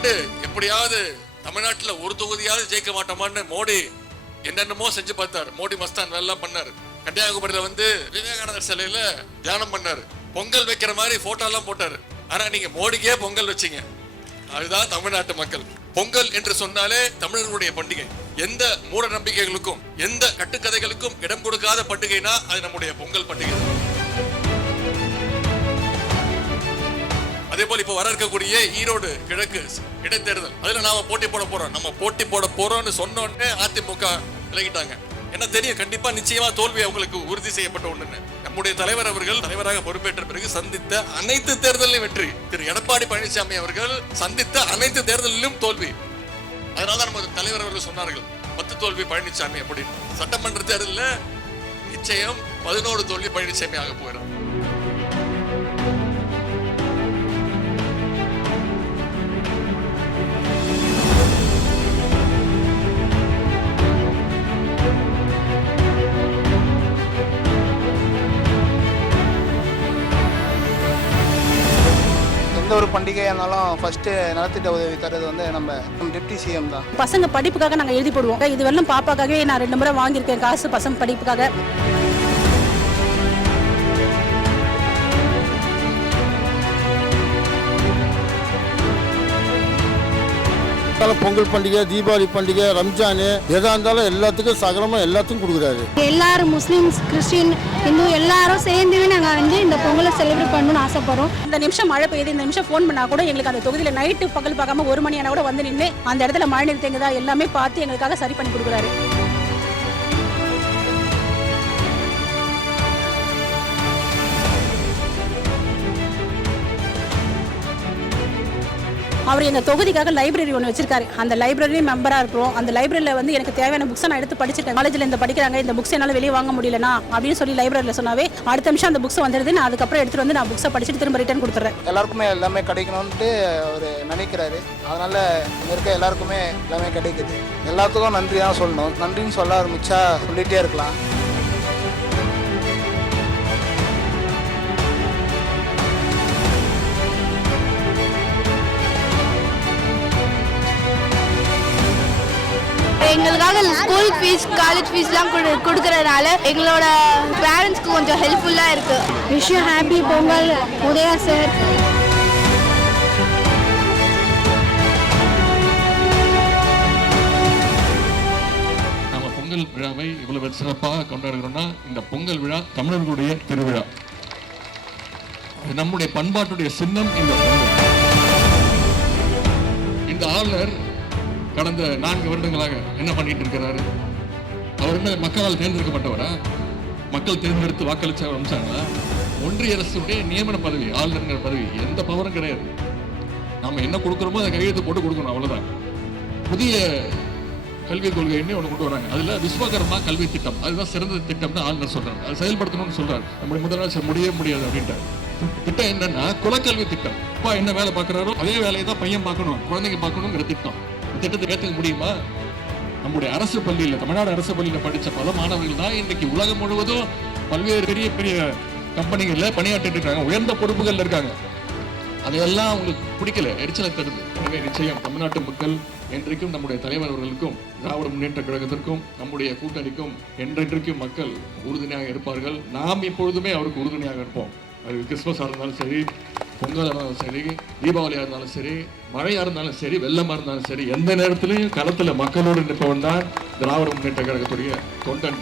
ஆண்டு எப்படியாவது தமிழ்நாட்டுல ஒரு தொகுதியாவது ஜெயிக்க மாட்டோமான்னு மோடி என்னென்னமோ செஞ்சு பார்த்தாரு. மோடி மஸ்தான் எல்லாம் பண்ணாரு. கன்னியாகுமரியில விவேகானந்தர் சிலையில தியானம் பண்ணாரு. பொங்கல் வைக்கிற மாதிரி போட்டோ எல்லாம் போட்டாரு. ஆனா நீங்க மோடிக்கே பொங்கல் வச்சீங்க. அதுதான் தமிழ்நாட்டு மக்கள். பொங்கல் என்று சொன்னாலே தமிழர்களுடைய பண்டிகை. எந்த மூட நம்பிக்கைகளுக்கும் எந்த கட்டுக்கதைகளுக்கும் இடம் கொடுக்காத பண்டிகைனா அது நம்முடைய பொங்கல் பண்டிகை. அதே போல இப்ப வர இருக்கக்கூடிய ஈரோடு கிழக்கு இடைத்தேர்தல், அதுல நாம போட்டி போட போறோம். நம்ம போட்டி போட போறோம்னு சொன்ன உடனே அதிமுக விலகிட்டாங்க. என்ன தெரியும், கண்டிப்பா நிச்சயமா தோல்வி அவங்களுக்கு உறுதி செய்யப்பட்ட ஒண்ணுன்னு. நம்முடைய தலைவர் அவர்கள் தலைவராக பொறுப்பேற்ற பிறகு சந்தித்த அனைத்து தேர்தலிலும் வெற்றி. திரு எடப்பாடி பழனிசாமி அவர்கள் சந்தித்த அனைத்து தேர்தலிலும் தோல்வி. அதனாலதான் நம்ம தலைவர் அவர்கள் சொன்னார்கள் 10 தோல்வி பழனிசாமி அப்படின்னு. சட்டமன்ற தேர்தலில் நிச்சயம் 11 தோல்வி பழனிசாமி ஆக போகிறார். எந்த ஒரு பண்டிகையாக இருந்தாலும் ஃபர்ஸ்ட் நலத்திட்ட உதவி தரது நம்ம டெப்டி சிஎம் தான். பசங்க படிப்புக்காக நாங்கள் எழுதி போடுவோம். இது வெள்ளம் பாப்பாக்காகவே நான் 2 முறை வாங்கியிருக்கேன் காசு, பசங்க படிப்புக்காக. பொங்கல் பண்டிகை, தீபாவளி பண்டிகை, ரம்ஜான் எதா இருந்தாலும் எல்லாத்துக்கும் சகலமா எல்லாத்துக்கும் கொடுக்குறாரு. எல்லாரும் முஸ்லிம்ஸ், கிறிஸ்டின், இந்து எல்லாரும் சேர்ந்துவே நாங்கள் இந்த பொங்கலை செலிப்ரேட் பண்ணணும்னு ஆசைப்படுறோம். இந்த நிமிஷம் மழை பெய்யுது, இந்த நிமிஷம் ஃபோன் பண்ணா கூட எங்களுக்கு அந்த தொகுதியில் நைட்டு பகல் பார்க்காம 1 மணி ஆனா கூட வந்து நின்று அந்த இடத்துல மழை நீர் தேங்குதா எல்லாமே பார்த்து எங்களுக்காக சரி பண்ணி கொடுக்குறாரு. அவர் எங்கள் தொகுதிக்காக லைப்ரரி ஒன்று வச்சிருக்காரு. அந்த லைப்ரரி மெம்பராக இருக்கிறோம். அந்த லைப்ரரியில் எனக்கு தேவையான புக்ஸை நான் எடுத்து படிச்சிருக்கேன். காலேஜில் இந்த படிக்கிறாங்க, இந்த புக்ஸ் என்னால் வெளியே வாங்க முடியலனா அப்படின்னு சொல்லி லைப்ரரியில் சொன்னாவே அடுத்த நிமிஷம் அந்த புக்ஸ் வந்துடுது. நான் அதுக்கப்புறம் எடுத்துகிட்டு வந்து நான் புக்ஸை படிச்சுட்டு திரும்ப ரிட்டர்ன் கொடுத்துட்றேன். எல்லாருக்குமே எல்லாமே கிடைக்கணும்ட்டு அவர் நினைக்கிறாரு. அதனால இருக்க எல்லாருக்குமே எல்லாமே கிடைக்குது. எல்லாத்துக்கும் நன்றி தான் சொல்லணும். நன்றின்னு சொல்ல ஆரம்பிச்சா சொல்லிகிட்டே இருக்கலாம். எங்களுக்காக ஸ்கூல் ஃபீஸ், காலேஜ் ஃபீஸ்லாம் கொடுக்கறதுனால எங்களோட பேரண்ட்ஸ்க்கு கொஞ்சம் ஹெல்ப்ஃபுல்லாக இருக்கு. Wish you happy Pongal Udaya sir. நம்ம பொங்கல் விழாவை இவ்வளவு சிறப்பாக கொண்டாடுகிறோம்னா இந்த பொங்கல் விழா தமிழர்களுடைய திருவிழா. நம்முடைய பண்பாட்டுடைய சின்னம் இந்த பொங்கல். இந்த ஆளுநர் கடந்த 4 வருடங்களாக என்ன பண்ணிட்டு இருக்கிறாரு? அவர் என்ன மக்களால் தேர்ந்தெடுக்கப்பட்டவரா? மக்கள் தேர்ந்தெடுத்து வாக்களிச்ச அம்சாங்களா? ஒன்றிய அரசுடைய நியமன பதவி, ஆளுநருங்கிற பதவி, எந்த பவரும் கிடையாது. நாம என்ன கொடுக்குறோமோ அதை கையெழுத்து போட்டு கொடுக்கணும், அவ்வளவுதான். புதிய கல்விக் கொள்கைன்னு ஒன்று கொண்டு வராங்க. அதுல விஸ்வகர்மா கல்வி திட்டம், அதுதான் சிறந்த திட்டம்னு ஆளுநர் சொல்றாரு. அது செயல்படுத்தணும்னு சொல்றாரு. நம்முடைய முதலமைச்சர் முடியவே முடியாது அப்படின்ட்டு. திட்டம் என்னன்னா குலக்கல்வி திட்டம். அப்பா என்ன வேலை பார்க்கிறாரோ அதே வேலையை தான் பையன் பார்க்கணும், குழந்தைங்க பார்க்கணுங்கிற திட்டம். திட்டத்தை ஏற்றுக்க முடியுமா? நம்முடைய அரசு பள்ளியில், தமிழ்நாடு அரசு பள்ளியில் படித்த பல மாணவர்கள் தான் இன்னைக்கு உலகம் முழுவதும் பல்வேறு பெரிய பெரிய கம்பெனிகளில் பணியாற்றிட்டு இருக்காங்க, உயர்ந்த பொறுப்புகள் இருக்காங்க. அதையெல்லாம் அவங்களுக்கு பிடிக்கல, எரிச்சலை தருது. எனவே நிச்சயம் தமிழ்நாட்டு மக்கள் என்றைக்கும் நம்முடைய தலைவர் அவர்களுக்கும் திராவிட முன்னேற்ற கழகத்திற்கும் நம்முடைய கூட்டணிக்கும் என்றென்றைக்கும் மக்கள் உறுதுணையாக இருப்பார்கள். நாம் எப்பொழுதுமே அவருக்கு உறுதுணையாக இருப்போம். அது கிறிஸ்துமஸாக இருந்தாலும் சரி, பொங்கலாக இருந்தாலும் சரி, தீபாவளியாக இருந்தாலும் சரி, மழையாக இருந்தாலும் சரி, வெள்ளமாக இருந்தாலும் சரி, எந்த நேரத்திலையும் களத்தில் மக்களோடு நிற்பவன் தான் திராவிட முன்னேற்ற கழகத்துடைய தொண்டன்.